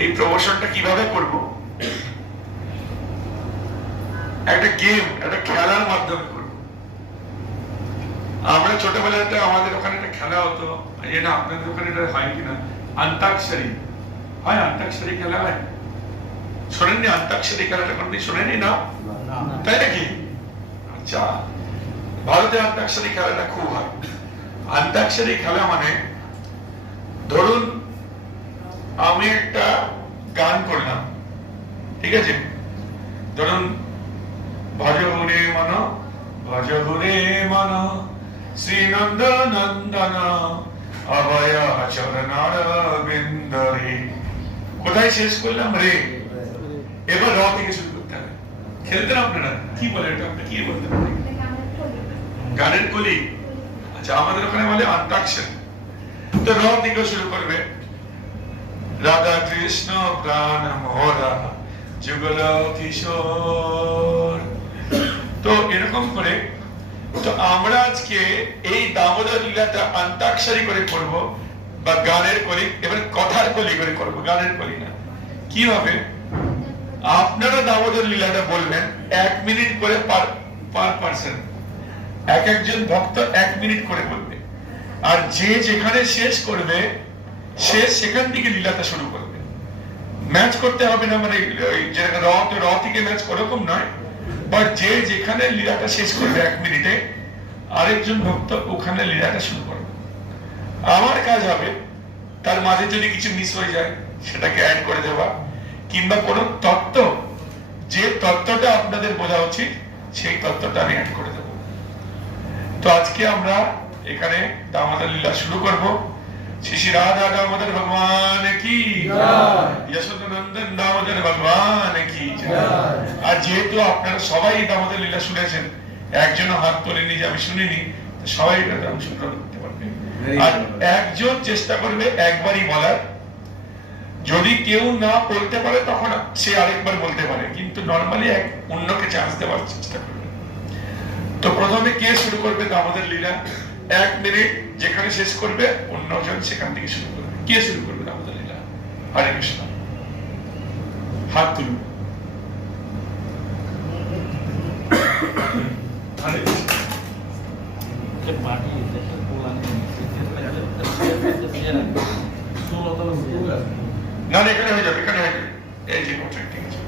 এই প্রমোশনটা কিভাবে করব? একটা গেম, একটা খেলার মাধ্যমে করব। আমরা ছোটবেলাতে আমাদের ওখানে একটা খেলা হতো, এটা আপনাদের ওখানে এটা হয় কিনা, অন্তাক্ষরী হয়। অন্তাক্ষরী খেলা হয়, শোনেননি? অন্তাক্ষরী খেলাটা কোনদিন শোনেনি না? তাই নাকি? আচ্ছা, ভারতে অন্তাক্ষরী খেলাটা খুব হয়। অন্তাক্ষরী খেলা মানে, ধরুন আমি একটা গান করলাম, ঠিক আছে? ধরুন ভজ হুরে মন, ভজ হুরে মন, শ্রীনন্দ নন্দন অভয় চরণারবিন্দরে। কোথায় শেষ করলাম? রে। এবার র থেকে শুরু করতে হবে। খেলতেন আপনারা? কি বলে এটা? আপনি কি বলতে পারেন? গানের কলি। আচ্ছা, আমাদের ওখানে বলে অন্তাক্ষরী। তো র থেকে শুরু করবে। রাধা কৃষ্ণ প্রাণ মোরা যুগল কিশোর। তো এরকম করে, তো আমরা আজকে এই দামোদর লীলাটা অন্তাক্ষরী করে করব, বা গানের কলি। এবার কথার কলি করে করব, গানের কলি না। কি হবে? আপনারা দামোদর লীলাটা বলবেন 1 মিনিট করে পার পারসন। এক একজন ভক্ত 1 মিনিট করে বলবে, আর যে যেখানে শেষ করবে সে সেখান থেকে লীলাটা শুরু করবে। ম্যাচ করতে হবে না, মানে যেরকম র থেকে ম্যাচ ওরকম নয়, বাট যে যেখানে লীলাটা শেষ করবে 1 মিনিটে, আরেকজন ভক্ত ওখানে লীলাটা শুরু করবে। আমার কাজ হবে তার মাঝে যদি কিছু মিস হয়ে যায় সেটাকে অ্যাড করে দেওয়া, কিংবা কোনো তত্ত্ব, যে তত্ত্বটা আপনাদের বোঝা উচিত সেই তত্ত্বটা আমি অ্যাড করে দেব। তো আজকে আমরা এখানে দামোদর লীলা শুরু করব। শ্রী শ্রী রাধা দামোদর ভগবান কি জয়, যশোদানন্দন দামোদর ভগবান কি জয়। আর যেহেতু আপনারা সবাই দামোদর লীলা শুনেছেন, একজনও হাত তোলেনি যে আমি শুনিনি, সবাই এটাতে অংশগ্রহণ করতে পারবে। আর একজন চেষ্টা করবে একবারই বলার। যদি কেউ না বলতে পারে তখন সে আরেকবার বলতে পারে, কিন্তু নরমালি অন্যকে চান্স দেওয়ার চেষ্টা করবে। তো প্রথমে কে শুরু করবে দামোদর লীলা? 1 মিনিট যেখানে শেষ করবে অন্যজন সেখান থেকে শুরু করবে। কে শুরু করবে দামোদর লীলা? হরে কৃষ্ণ, হাত তুলুন। হরে কৃষ্ণ। না, এখানে হয়ে যাবে, এখানে হয়ে যাবে। এই যে ঠিক আছে।